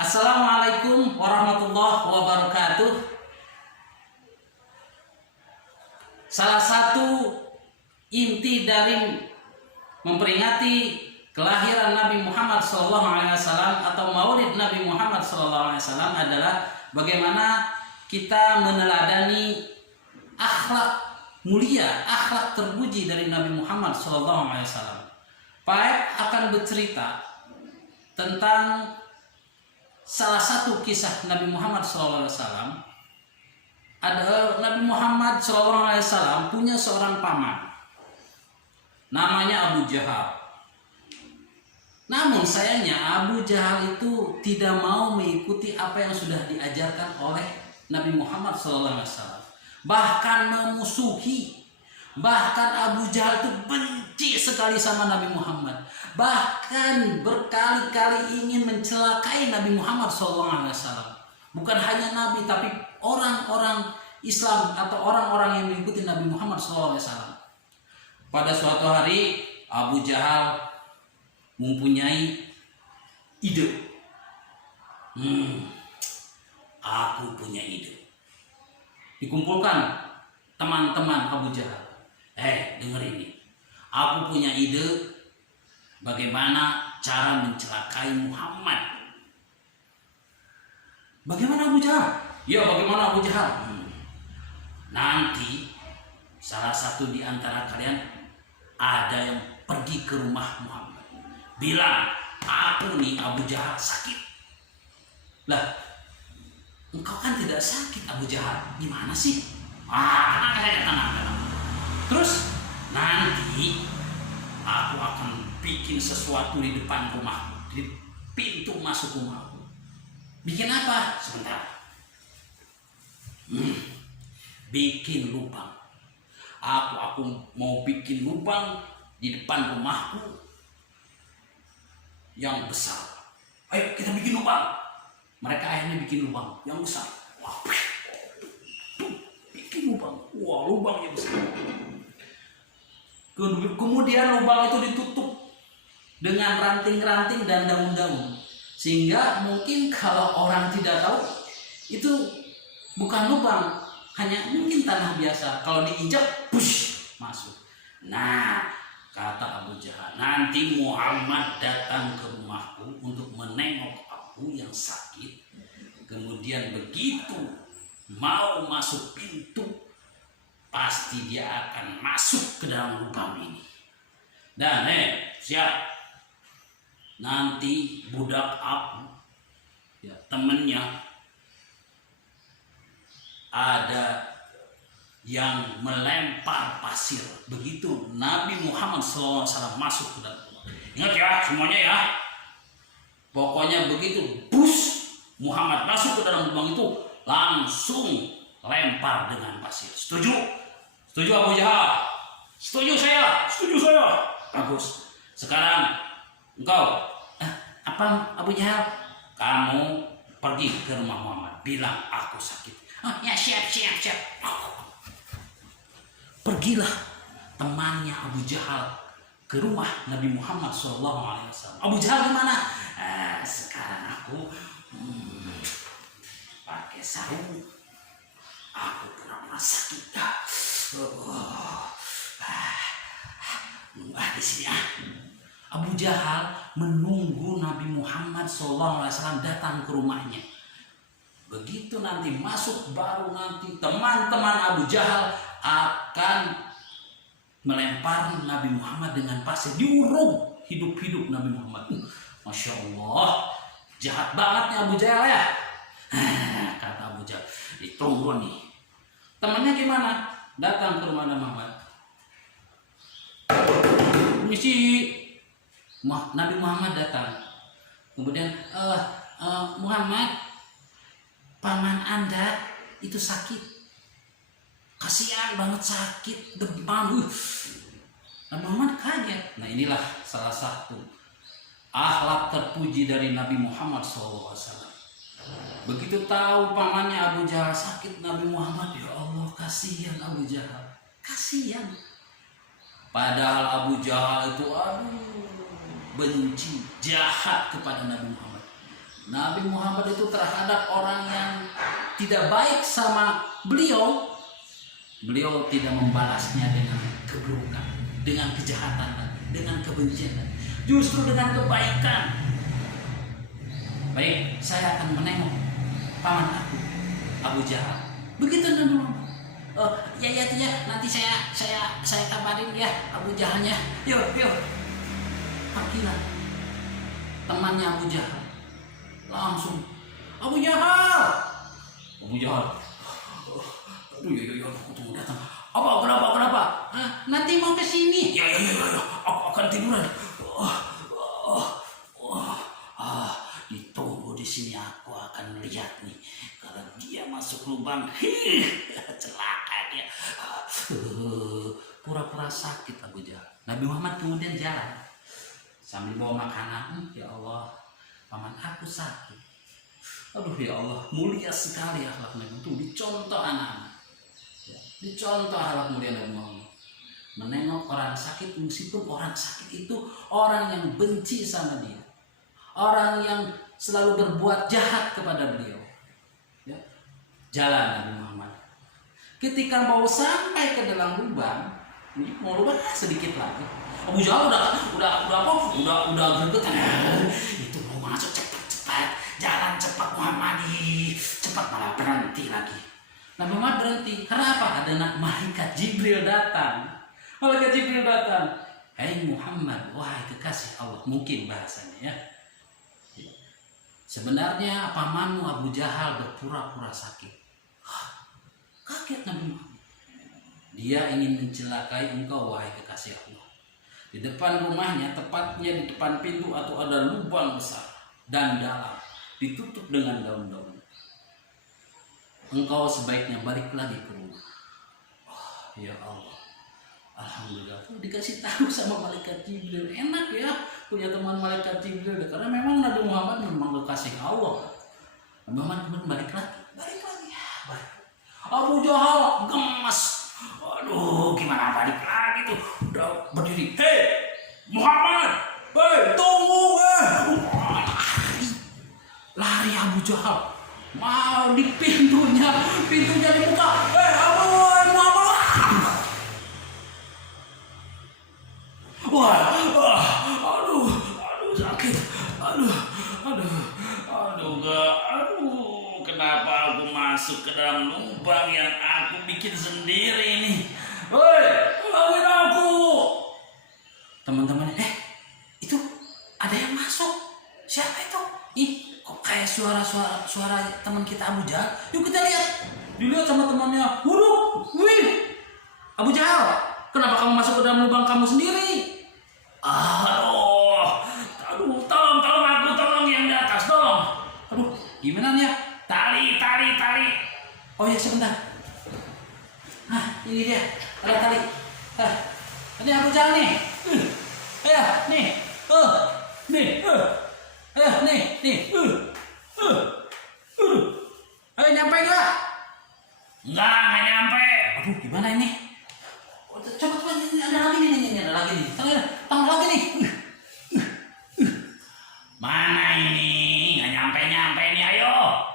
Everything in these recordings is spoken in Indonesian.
Assalamualaikum warahmatullahi wabarakatuh. Salah satu inti dari memperingati kelahiran Nabi Muhammad SAW atau Maulid Nabi Muhammad SAW adalah bagaimana kita meneladani akhlak mulia, akhlak terpuji dari Nabi Muhammad SAW. Pak akan bercerita tentang salah satu kisah Nabi Muhammad SAW. Nabi Muhammad SAW punya seorang paman, namanya Abu Jahal. Namun sayangnya Abu Jahal itu tidak mau mengikuti apa yang sudah diajarkan oleh Nabi Muhammad SAW. Bahkan memusuhi. Bahkan Abu Jahal itu benci sekali sama Nabi Muhammad. Bahkan berkali-kali ingin mencelakai Nabi Muhammad SAW. Bukan hanya Nabi, tapi orang-orang Islam atau orang-orang yang mengikuti Nabi Muhammad SAW. Pada suatu hari Abu Jahal mempunyai ide. Aku punya ide. Dikumpulkan teman-teman Abu Jahal. Dengar ini. Aku punya ide bagaimana cara mencelakai Muhammad. Bagaimana Abu Jahal? Ya, bagaimana Abu Jahal? Nanti salah satu di antara kalian ada yang pergi ke rumah Muhammad. Bilang, aku nih Abu Jahal sakit. Lah, engkau kan tidak sakit Abu Jahal. Gimana sih? Tenang. Terus nanti aku akan bikin sesuatu di depan rumahmu, di pintu masuk rumahmu. Bikin apa? Sebentar. Bikin lubang. Aku mau bikin lubang di depan rumahku yang besar. Ayo kita bikin lubang. Mereka akhirnya bikin lubang yang besar. Wah, bikin lubang. Wah, lubangnya besar. Kemudian lubang itu ditutup dengan ranting-ranting dan daun-daun. Sehingga mungkin kalau orang tidak tahu, itu bukan lubang, hanya mungkin tanah biasa. Kalau diinjak, push, masuk. Nah, kata Abu Jahal, nanti Muhammad datang ke rumahku untuk menengok aku yang sakit. Kemudian begitu mau masuk pintu, pasti dia akan masuk ke dalam lubang ini. Dan siap. Nanti budak aku, ya, temennya ada yang melempar pasir. Begitu Nabi Muhammad SAW masuk ke dalam lubang. Ingat ya semuanya ya. Pokoknya begitu bus Muhammad masuk ke dalam lubang itu, langsung lempar dengan pasir. Setuju? Setuju Abu Jahal? Setuju saya. Bagus. Sekarang engkau apa Abu Jahal? Kamu pergi ke rumah Muhammad, bilang aku sakit. Ya siap. Pergilah temannya Abu Jahal ke rumah Nabi Muhammad SAW. Abu Jahal gimana? Sekarang aku pakai sarung. Aku pura-pura sakit. Di sini Abu Jahal menunggu Nabi Muhammad SAW datang ke rumahnya. Begitu nanti masuk, baru nanti teman-teman Abu Jahal akan melempari Nabi Muhammad dengan pasir, diurung hidup-hidup Nabi Muhammad. Masya Allah, jahat banget nih Abu Jahal ya. Kata Abu Jahal, ditunggu nih. Temannya gimana? Datang ke rumah Nabi Muhammad. Misi Nabi Muhammad datang. Kemudian Muhammad, paman Anda itu sakit. Kasihan banget, sakit, demam. Nabi Muhammad kaget. Nah, inilah salah satu akhlak terpuji dari Nabi Muhammad SAW. Begitu tahu pamannya Abu Jahal sakit, Nabi Muhammad, ya Allah, kasihan Abu Jahal. Kasihan. Padahal Abu Jahal itu benci, jahat kepada Nabi Muhammad. Nabi Muhammad itu terhadap orang yang tidak baik sama beliau, beliau tidak membalasnya dengan keburukan, dengan kejahatan, dengan kebencian, justru dengan kebaikan. Baik, saya akan menengok paman aku, Abu Jahal. Begitu Nabi Muhammad. Oh, ya, nanti saya kabarin ya Abu Jahalnya. Yuk. Akhirnya temannya Abu Jahal langsung, Abu Jahal. Aduh, ya, aku tunggu datang. Kenapa? Nanti mau ke sini. Ya, aku akan tiduran. Ditunggu di sini, aku akan lihat nih. Kalau dia masuk lubang, celaka dia. Pura-pura sakit Abu Jahal. Nabi Muhammad kemudian jalan sambil bawa makanan. Ya Allah, paman aku sakit. Aduh ya Allah, mulia sekali akhlak Nabi itu, dicontoh anak-anak. Ya, dicontoh akhlak mulia Nabi Muhammad. Menengok orang sakit, meskipun orang sakit itu orang yang benci sama dia, orang yang selalu berbuat jahat kepada beliau. Ya, jalan Nabi Muhammad. Ketika mau sampai ke dalam lubang, mau lubang sedikit lagi, Abu Jahal udah gregetan. Itu mau masuk cepat, jalan cepat Muhammadi, cepat, malah berhenti lagi. Nabi Muhammad berhenti. Karena apa? Ada malaikat Jibril datang. Hai Muhammad, wahai kekasih Allah, mungkin bahasanya ya. Sebenarnya pamanmu Abu Jahal berpura-pura sakit. Kaget Nabi Muhammad. Dia ingin mencelakai engkau, wahai kekasih Allah. Di depan rumahnya, tepatnya di depan pintu atau ada lubang besar dan dalam, ditutup dengan daun-daun. Engkau sebaiknya balik lagi ke rumah. Ya Allah, alhamdulillah, dikasih tahu sama malaikat Jibril. Enak ya punya teman malaikat Jibril, karena memang Nabi Muhammad memang kekasih Allah. Nabi Muhammad kemudian balik lagi. Abu Jahal gemes. Aduh, gimana balik lagi tuh? Udah berdiri. Hei Muhammad, tunggu. Lari Abu Jahal. Mau di pintunya dibuka. Muhammad. Aduh, sakit. Kenapa aku masuk ke dalam lubang yang aku bikin sendiri ini? Woi, bangun aku. Teman-teman, itu ada yang masuk. Siapa itu? Kok kayak suara teman kita Abu Jahal. Yuk kita lihat. Dilihat sama temannya. Wih, Abu Jahal, kenapa kamu masuk ke dalam lubang kamu sendiri? Aduh, tolong aku, tolong yang di atas, tolong. Aduh, gimana nih ya? Tali. Oh ya, sebentar. Ini dia, ada tali. Ini Abu Jahal nih. Ayo nyampe nggak? Nggak nyampe. Aduh, gimana ini? Coba ini ada lagi nih. Tambah lagi nih. Mana ini? Nggak nyampe nih, ayo.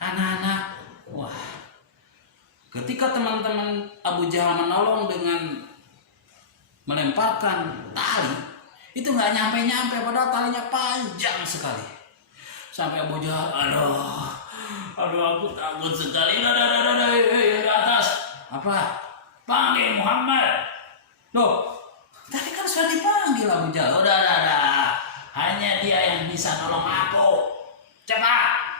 Anak-anak, wah. Ketika teman-teman Abu Jahal menolong dengan melemparkan tali, itu nggak nyampe, padahal talinya panjang sekali. Sampai Abu Jahal, aduh aku takut sekali. Di atas. Apa? Panggil Muhammad. Loh, tadi kan sudah dipanggil Abu Jahal. Udah. Hanya dia yang bisa nolong aku. Cepat.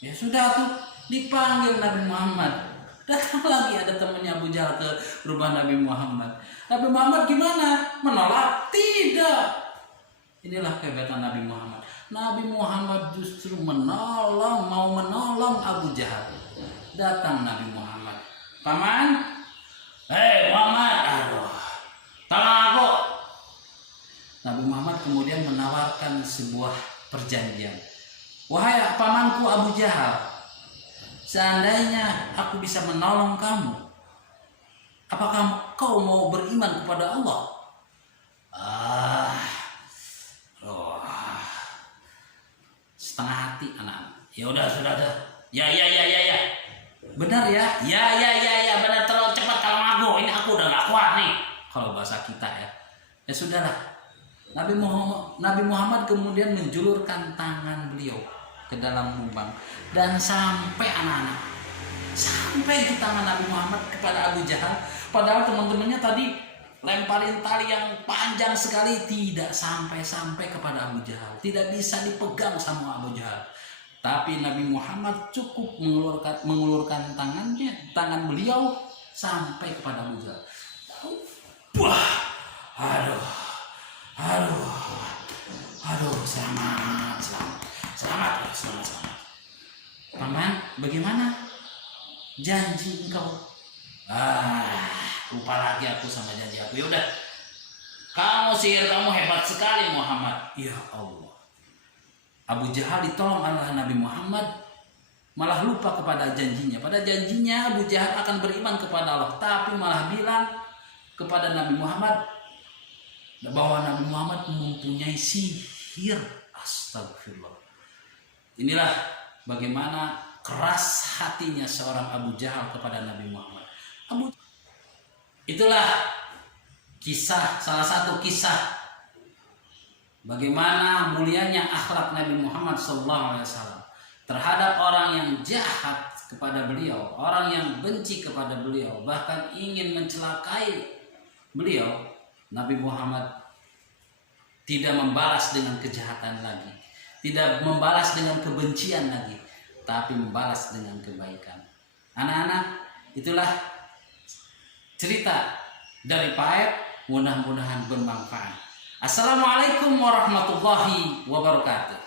Ya sudah tuh, dipanggil Nabi Muhammad. Datang lagi ada temannya Abu Jahal ke rumah Nabi Muhammad. Nabi Muhammad gimana? Menolak? Tidak. Inilah kehebatan Nabi Muhammad. Nabi Muhammad justru mau menolong Abu Jahal. Datang Nabi Muhammad. Paman, hei Muhammad, tolong aku. Nabi Muhammad kemudian menawarkan sebuah perjanjian. Wahai pamanku Abu Jahal, seandainya aku bisa menolong kamu, apakah kau mau beriman kepada Allah? setengah hati anak-anak. Ya udah sudah dah. Ya. Benar ya? Ya benar, terlalu cepat kalau ngaku. Ini aku udah gak kuat nih. Kalau bahasa kita ya. Ya sudahlah. Nabi Muhammad kemudian menjulurkan tangan beliau ke dalam lubang dan sampai anak-anak. Sampai itu tangan Nabi Muhammad kepada Abu Jahal. Padahal teman-temannya tadi lemparin tali yang panjang sekali, tidak sampai kepada Abu Jahal. Tidak bisa dipegang sama Abu Jahal. Tapi Nabi Muhammad cukup mengulurkan tangan beliau sampai kepada Abu Jahal. Wah, aduh, selamat. Paman, bagaimana janji engkau? Lupa lagi aku sama janji aku. Ya udah, sihir kamu hebat sekali Muhammad. Ya Allah. Abu Jahal ditolong oleh Nabi Muhammad, malah lupa kepada janjinya. Pada janjinya Abu Jahal akan beriman kepada Allah, tapi malah bilang kepada Nabi Muhammad bahwa Nabi Muhammad mempunyai sihir. Astagfirullah. Inilah bagaimana keras hatinya seorang Abu Jahal kepada Nabi Muhammad. Itulah salah satu kisah bagaimana mulianya akhlak Nabi Muhammad SAW terhadap orang yang jahat kepada beliau, orang yang benci kepada beliau, bahkan ingin mencelakai beliau. Nabi Muhammad tidak membalas dengan kejahatan lagi, tidak membalas dengan kebencian lagi, tapi membalas dengan kebaikan. Anak-anak, itulah cerita dari Paep, mudah-mudahan bermanfaat. Assalamualaikum warahmatullahi wabarakatuh.